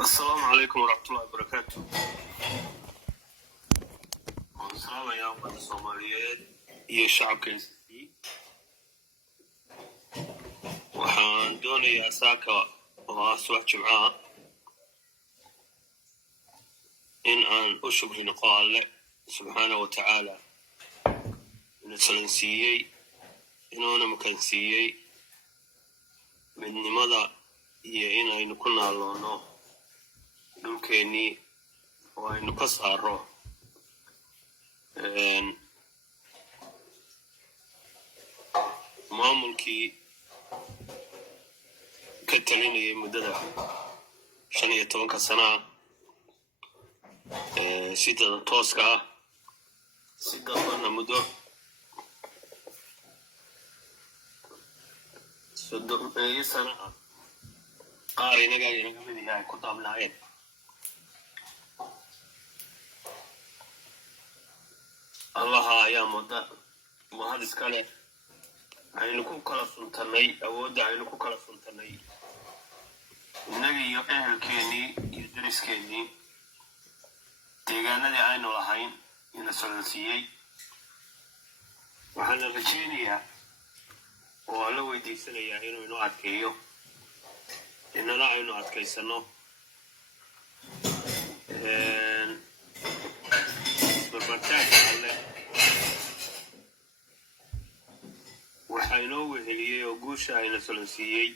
السلام عليكم ورحمة الله وبركاته. السلام يا أمة الصوماليين يا شعب كنسي. وحان دوني أساكا وأسوح جمعاء إن أن أشكر نقال سبحانه وتعالى إن سلنسيي إن أنا مكنسيي من لماذا هي إن كنا لونه dhulkeennii oo aynu ka saaro maamulkii ka talinayay muddada 15 sano sida tooska ah si gabadha muddo 30 sano qaar inaga mid yahay ku taabnaayeen الله يا مدة ما هذا إسكاله عينكم كلا سنتني أود عينكم كلا سنتني النبي يأهل كيني يدرس كيني تيجانا دي عين ولا عين ينسلنسيي وحنا رجينيا ولو يدي سنة يعينوا إنه عتكيو إننا عينوا عتكيسنو بربرتاج على وحينو هي وجوشة إلى سلسية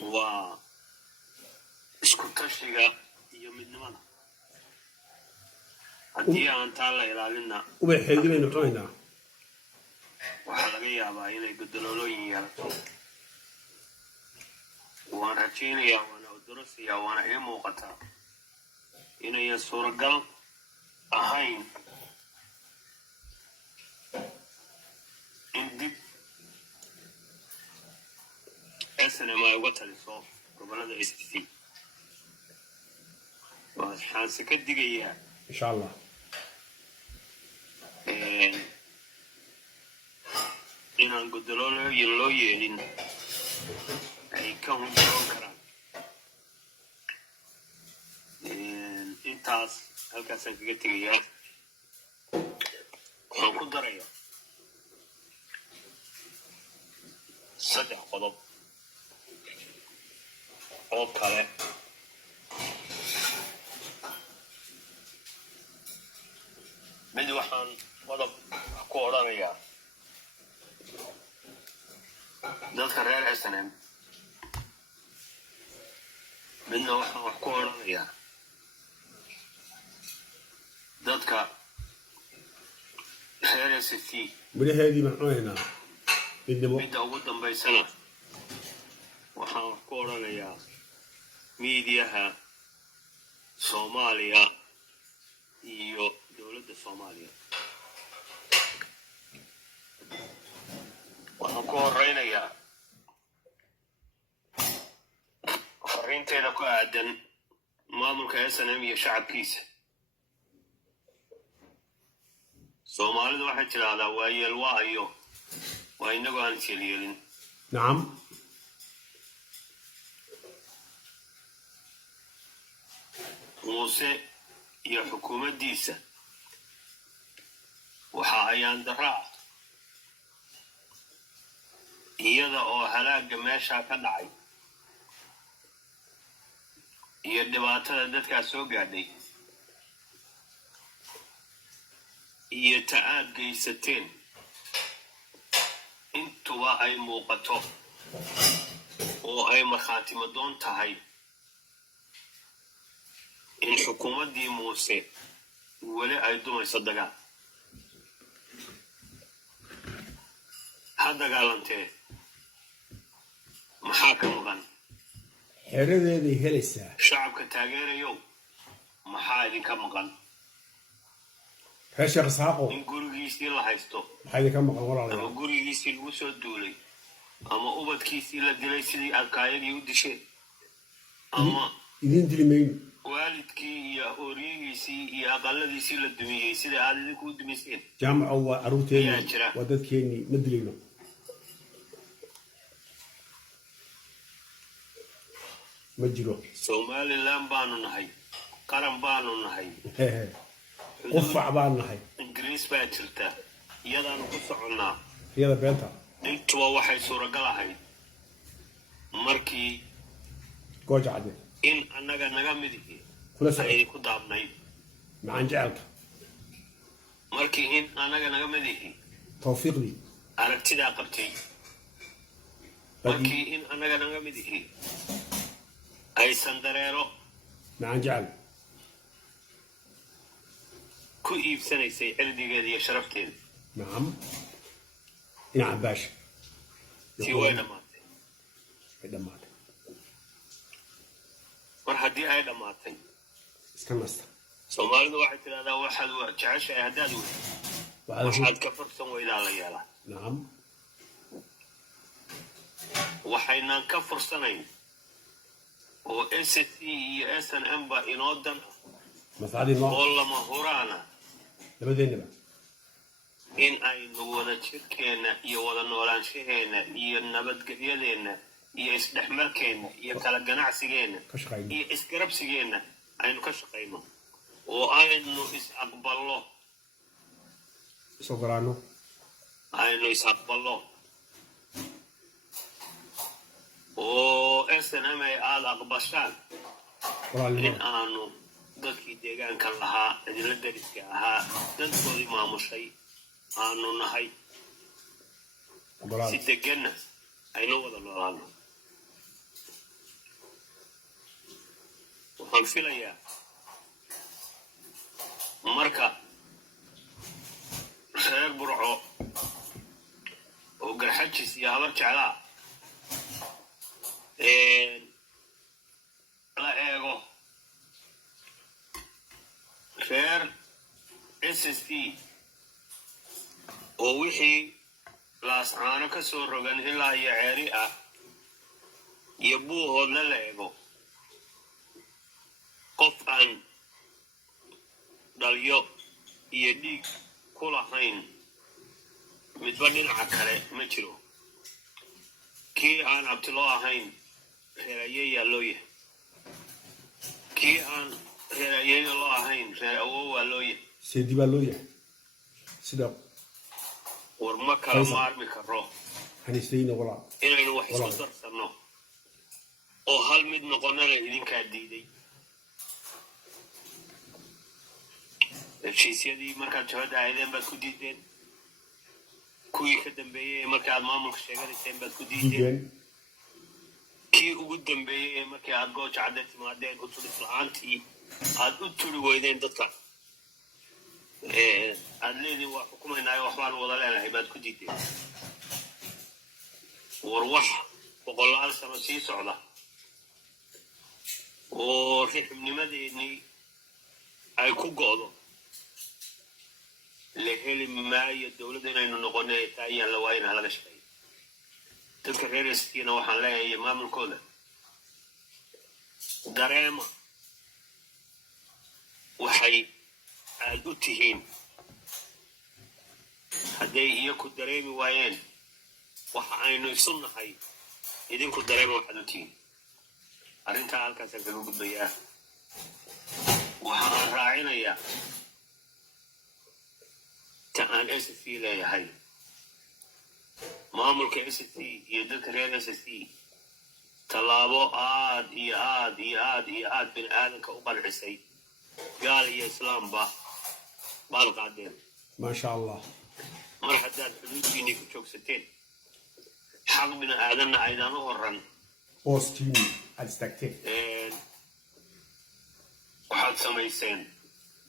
و إسكتشيغا يوم النمنا هدي أن تعالى إلى لنا وبحيدين نقطعنا وحلقيا باينة يقدلولوين يالتو وانا رجينيا وانا ودرسيا وانا إيه موقتا إنه يسور قل أهين إن دب أسنى ما يوتل صوف قبل استفي وحان سكدقيا إن شاء الله إن قدلولو يلو يلين أي كهم جرون كران intaas halkaasaan kaga tegayaa waxaan ku darayaa 3 qodob oo kale mid waxaan qodob ku odhanayaa dadka reer SNM midna waxaan wax ku odhanayaa dadka xeerasii midhaheedii macnaheena midda ugu dambaysana waxaan ku oranayaa miidiyaha Soomaaliya iyo dawladda Soomaaliya waxaan ku horeynayaa fariinteeda ku aadan maamulka SNM iyo shacabkiisa Soomaalidu waxay tiraahdaa waa yeel waayo waa inagu aan yeelin نعم muuse iyo xukuumaddiisa waxa ayaan daraa iyada oo halaaga meesha ka dhacay iyo dhibaatada dadka soo gaadhay iyo ta'aad geysateen intuba ay muuqato oo ay markhaatimo doon tahay in xukuumaddii muuse weli ay dumayso dagaal ha dagaalantee maxaa ka maqan xeradeeday helaysaa shacabka taageerayow maxaa idinka maqan reer saaqo in gurigiisii la haysto maxaa idinka maqan ama walaalayaal gurigiisii lagu soo duulay ama ubadkiisii la dilay sidii adkaayadii u disheen ama idin dilimayn waalidkii iyo ooriyihiisii iyo aqaladiisii la dumiyey sida aad idinku u dumiseen jaamaca waa caruurteeni Yaa jira. waa dadkeeni ma dilayno مجرو سومالي لان بانو نهي قرن بانو نهي قفع بان نهي إنجليز باتلتا يدا نقصعنا يلا بنتا intuba waxay suuragal ahayd markii gooja cade in annaga naga midii kula socod ay ku daabnayd macaan jecelka markii in annaga naga midii tawfiiqdii aragtida qabtay markii in annaga naga midii ay sandareero macaan jecel ku iibsanaysay cirdigeeda iyo sharafteeda nacam ina baash si wayna maatay ay dhamaatay mar haddii ay dhamaatay iska nasta Soomaalidu waxay tiraahdaa waxaad jeceshahay haddaad waxaad ka fursan weydaa la yeelaa nacam waxaynan ka fursanayn oo SSC iyo SNM ba inoo dan mas'aadi noo oo lama huraana labadeennaba in aynu wada jirkeena iyo wada noolaanshaheena iyo nabadgelyadeena iyo isdhexmarkeena iyo kala ganacsigeena iyo isgarabsigeena aynu ka shaqayno oo aynu is-aqballo oo SNM ay aad aqbashaan in aanu dadkii deegaanka lahaa cidla dariska ahaa dadkoodii maamushay aanu nahay si deganna aynu wada noolaano waxaan filayaa marka reer Burco oo garxajis iyo habar jeclaa la eego reer SSC oo wixii laascaano ka soo rogan ilaa iyo ceeri ah iyo buuhoodna la eego qof aan dhalyo iyo dhiig ku lahayn midba dhinaca kale ma jiro kii aan abtilo ahayn reerayeeyaa loo yahay kii aan reerayeeya loo ahayn reer awowaa loo yahay seedi baa loo yahay sida war ma kala maarmi karo hanisayna walaa inaynu wax isku darsanno oo hal mid noqonana idinkaa diiday heshiisyadii markaad jabadda ahaydeen baad ku diideen kuwii ka dambeeyey markii aad maamulka sheeganayseen baad ku diideen kii ugu dambeeyey markii aad gooja cadde timaadeen u tudhis la-aantii aad u turi weydeen dadka aad leediin waa xukumaynaayo waxbaan wada leenahay baad ku diideen war wax boqolaal sano sii socda oo rixibnimadeennii ay ku go'do la heli maayo dowladda inaynu noqonay taa ayaan la waayna laga shaqeeyo dadka reer SSCna waxaan leeyahay maamulkooda dareema waxay aad u tihiin hadday iyaku dareemi waayeen waxa aynu isu nahay idinku dareema waxaad u tihiin arrintaa halkaasaan kaga gudbayaa waxaan raacinayaa ta aan SSC leeyahay maamulka SSC iyo dadka reer SSC tallaabo aad iyo aad iyo aad iyo aad bini aadanka u qancisay gaal iyo islaamba baan qaadeen maasha allah mar haddaad xuduudkiinay ku joogsateen xaq bini aadanna aydaan u horan boostiini aad istaagteen waxaad samayseen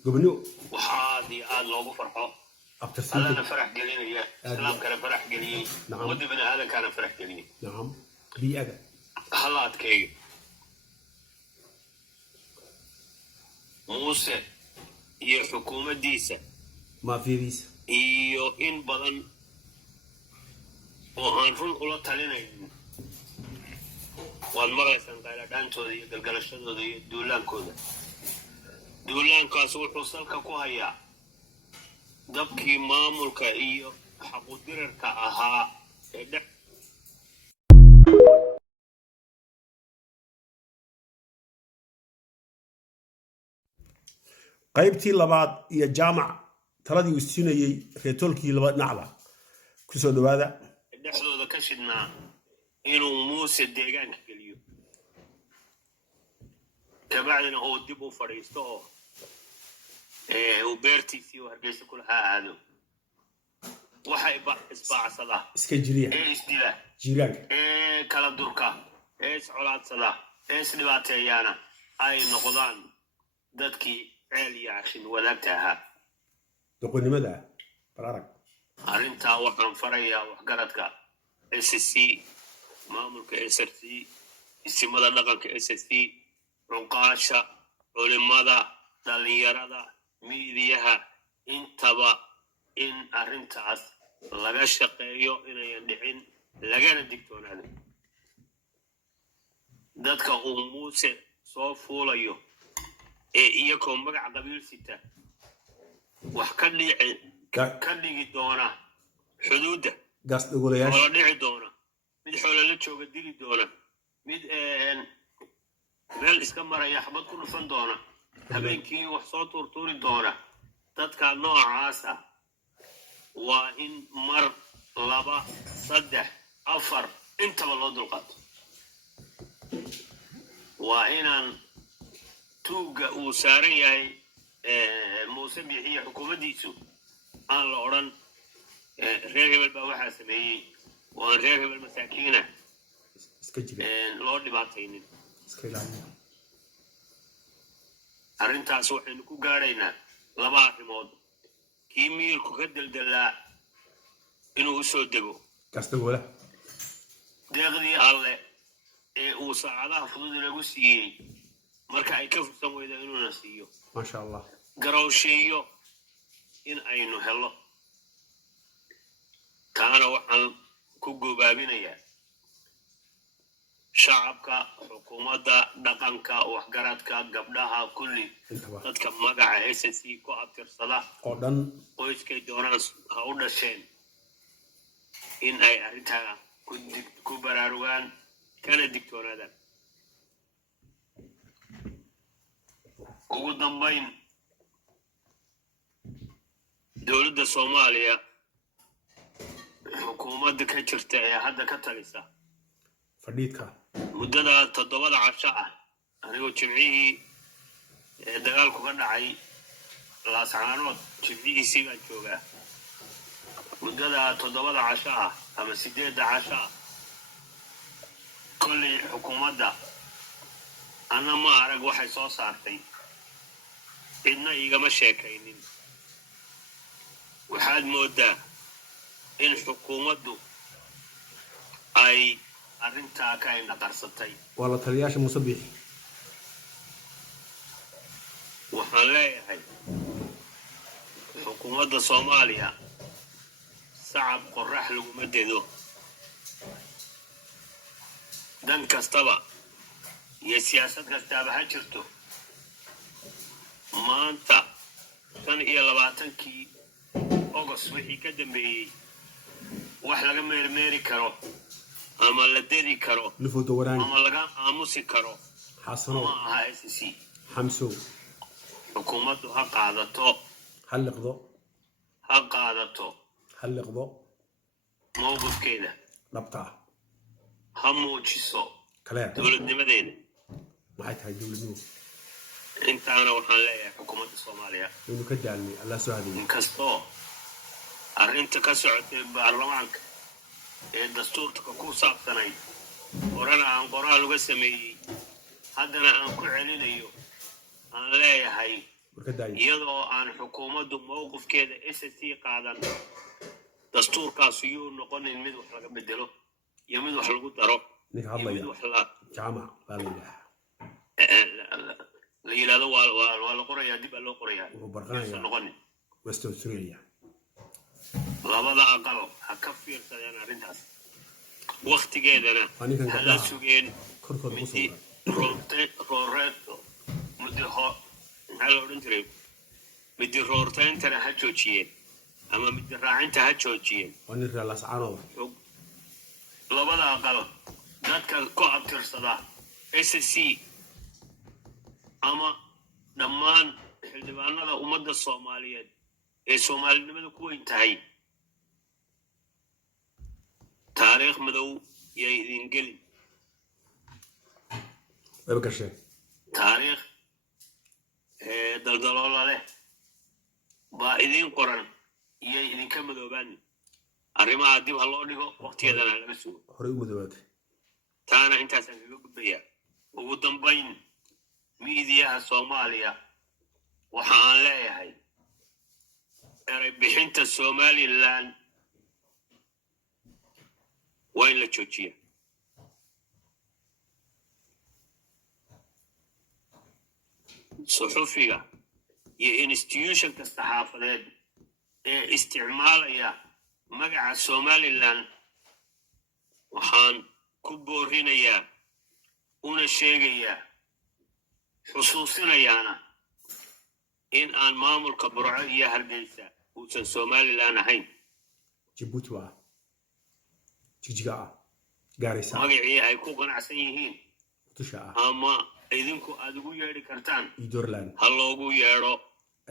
gobno waxaad iyo aad loogu farxo allana farax gelinaya islaamkana farax geliyey ummadda bini aadankana farax geliyey nacam bii'ada hala adkeeyo muuse iyo xukuumaddiisa maafiyadiisa iyo in badan oo aan run ula talinaynin waad maqlaysaan qayladhaantooda iyo galgalashadooda iyo duulaankooda duulaankaas wuxuu salka ku hayaa dabkii maamulka iyo xaqudirarka ahaa ee qaybtii labaad iyo jaamac taladii uu siinayay reetolkii laba dhinacba ku soo dhawaada dhexdooda ka shidnaa inuu muuse deegaanka geliyo kabacdina uu dib u fadhiisto oo uu beertiisii uu hargeysa ku lahaa aado waxay isbaacsadaa iska jiriya isdila jiraanka kala durka iscolaadsada isdhibaateeyaana ay noqdaan dadkii ceel iyo cashin wadaagta ahaa doqonnimada bararag arrintaa waxaan farayaa waxgaradka SSC maamulka SRC isimada dhaqanka SSC runqaasha culimada dhalinyarada miidiyaha intaba in arrintaas laga shaqeeyo inayan dhicin lagana digtoonaado dadka uu muuse soo fuulayo ee iyagoo magac qabiil sita wax ka dhigi doona xuduudda gaas dhagolayaasha oo dhici doona mid xoolo la jooga dili doona mid meel iska maraya xabad ku dhufan doona habeenkii wax soo tuurtuuri doona dadka noocaasa waa in mar 2 3 4 intaba loo dulqaato waa inaan tuuga uu saaran yahay muuse bixiye xukuumaddiisu aan la odhan reer hebel baa waxaa sameeyey oo aan reer hebel masaakiina iska jira loo dhibaataynin iska ilaaliya arrintaas waxaynu ku gaadhaynaa 2 arrimood kii miirku ka daldalaa inuu u soo dego gaas dhagola deeqdii alle ee uu saacadaha fudud inagu siiyey marka ay ka fursan weyda inuuna siiyo maasha allah garowsheeyo in aynu helo taana waxaan ku goobaabinayaa shacabka xukuumadda dhaqanka waxgaradka gabdhaha kulli dadka magaca SSC ku abtirsada oo dhan qoyskay doonaan ha u dhasheen in ay arrintaa ku baraarugaan kana digtoonaadaan ugu dambayn dowladda Soomaaliya xukuumadda ka jirta ee hadda ka talisa fadhiidka muddada 7 casho ah anigoo jimcihii dagaalku ka dhacay laascaanood jimcihiisii baan joogaa muddada 7 casho ah ama 8 casho ah kolley xukuumadda ana ma arag waxay soo saartay cidna igama sheekaynin waxaad moodaa in xukuumaddu ay arrintaa ka indhaqarsatay waa la taliyaasha muuse biixi waxaan leeyahay xukuumadda Soomaaliya sacab qorax laguma dedo dan kastaba iyo siyaasad kastaba ha jirto maanta 25 August wixii ka dambeeyay wax laga meermeeri karo ama la dedi karo lufudo waraan ama laga aamusi karo xasano ma aha SSC xamso xukuumaddu ha qaadato halliqdo mowqifkeeda dhabta ha muujiso kale dowladnimadeeda maxay tahay dowladnimo intaana waxaan leeyahay xukuumadda Soomaaliya inuu ka daalmay Allah soo hadiyo inkastoo arrinta ka socotay baarlamaanka ee dastuurka ku saabsanay horena aan qoraal uga sameeyey haddana aan ku celinayo aan leeyahay iyadoo aan xukuumaddu mowqifkeeda SSC qaadan dastuurkaas yuu noqonin mid wax laga bedelo iyo mid wax lagu daro mid wax la jaamac baa la yiraahdo waa la qorayaa dib loo qorayaa oo barqanaya noqonin wasto Australia labada aqal ha ka fiirsadeen arrintaas waqtigeedana hala sugeen korkooda ku soo midi roortayntana ha joojiyeen ama midi raacinta ha joojiyeen wani raalaas caanood labada aqal dadka ku abtirsada SSC ama dhammaan xildhibaanada ummadda Soomaaliyeed ee Soomaalinimada ku weyn tahay taariikh madow yay idin gelin taariikh daldaloola leh baa idin qoran yay idinka madoobaan arrimaha dib ha loo dhigo waqtigeedana laga sugo horey u madoobaatay taana intaasaan kaga gudbaya ugu dambayn miidiyaha Soomaaliya waxa aan leeyahay eray bixinta Somaliland waa in la joojiya suxufiga iyo institutionka saxaafadeed ee isticmaalaya magaca Somaliland waxaan ku boorinayaa una sheegayaa xusuusinayaana in aan maamulka Burco iyo Hargeysa uusan Somaliland ahayn Djibouti waa Jigjiga Garissa magacii ay ku qanacsan yihiin tusha ama idinku aad ugu yeeri kartaan Idorland ha loogu yeero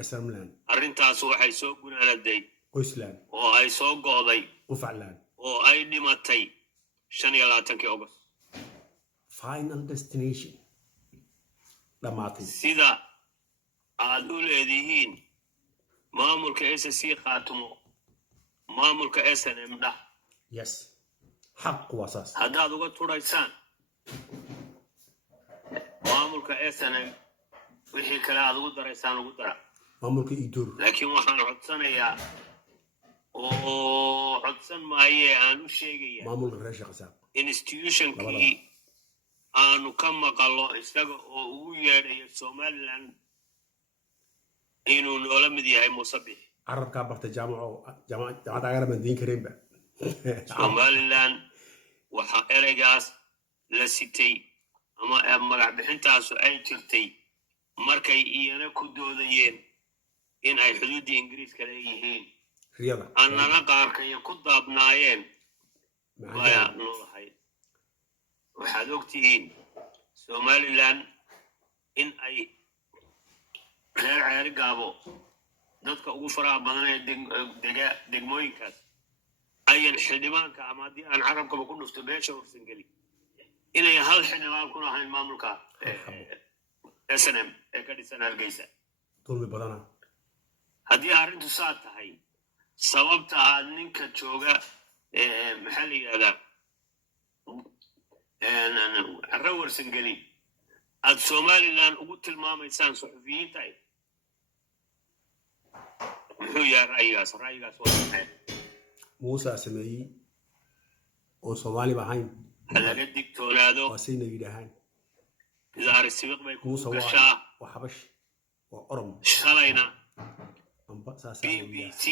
Assamland arrintaas waxay soo gunaanaday Qoysland oo ay soo go'day Qufacland oo ay dhimatay 25 August final destination dhamaatay sida aad u leedihiin maamulka SSC qaatumo maamulka SNM dha yes حق واساس haddaad uga turaysaan maamulka SNM wixii kale aad ugu daraysaan ugu dara maamulka Idur laakiin waxaan codsanayaa oo codsan maaye aan u sheegayaa maamulka Reesha Qasaaq institutionkii aanu ka maqalo isaga oo ugu yeedhayo Somaliland inuu noola mid yahay Musabbix carabka barta jaamacada agara mandin kareenba Somaliland waxa ereygaas la sitay ama magac bixintaas ay jirtay markay iyana ku doodayeen in ay xuduudda Ingiriiska leeyihiin riyada annana qaarkay ku daabnaayeen maya noolahay waxaad ogtihiin Somaliland in ay reer ceeri gaabo dadka ugu faraha badan ee degmooyinkaas ayan xildhibaanka ama haddii aan carabkaba ku dhufto beesha horsan geli inay hal xildhibaan ku lahayn maamulka SNM ee ka dhisan Hargeysa dulmi badana haddii arrintu saa tahay sababta aad ninka jooga maxaa la yidhahdaa carra warsan geli aad Somaliland ugu tilmaamaysaan suxufiyiinta muxuu yahay ra'yigaas waa maxay Musa sameeyay oo Soomaali bahayn laga digtoonaado wasayna yidaahaan idaar sibiq bay ku gashaa waa xabash waa orom shalayna amba saasa BBC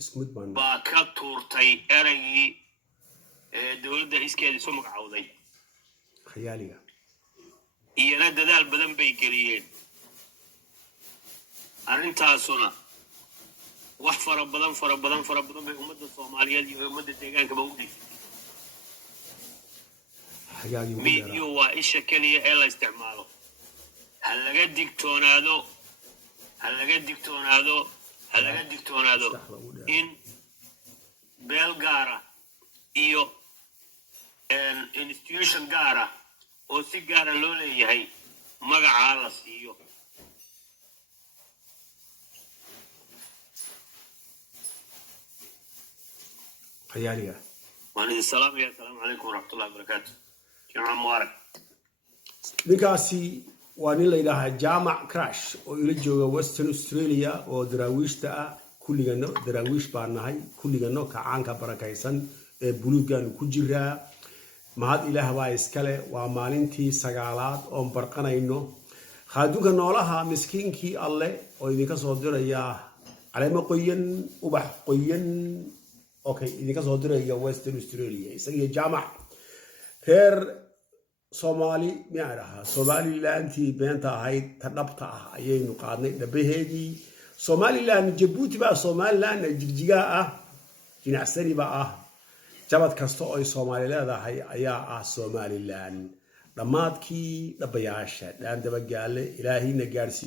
isku mid baan baa ka tuurtay eraygii dawladda iskeeda soo magacawday khiyaaliga iyana dadaal badan bay geliyeen arrintaasuna wax fara badan bay ummadda Soomaaliyeed iyo ummadda deegaanka ba u dhigtay media waa isha kaliya ee la isticmaalo ha laga digtoonaado in beel gaara iyo institution gaara oo si gaara loo leeyahay magacaa la siiyo khiyaaliga waan idin salaamaya assalaamu calaykum waraxmatullahi wabarakaatu jimca mubarak ninkaasi waa nin la yidhaahaa jaamac crash oo ila jooga Western Australia oo daraawiishta ah kulligano daraawiish baan nahay kulligano kacaanka barakaysan ee buluugan ku jira mahad ilaah baa iskale waa maalintii 9aad oo barqanayno khaaduka noolaha miskiinkii alle oo idinka soo diraya caleemo qoyan ubax qoyan okay idinka soo diraya Western Australia isaga jaamac reer Somali miyaaraha Somalilandtii beenta ahayd ta dhabta ah ayaynu qaadnay dhabaheedii Somaliland Djibouti baa Somaliland Jigjiga ah jinacsani baa ah jabad kasta oo Soomaali leedahay ayaa ah Somaliland dhamaadkii dhabayaasha daan daba gaale ilaahina gaarsi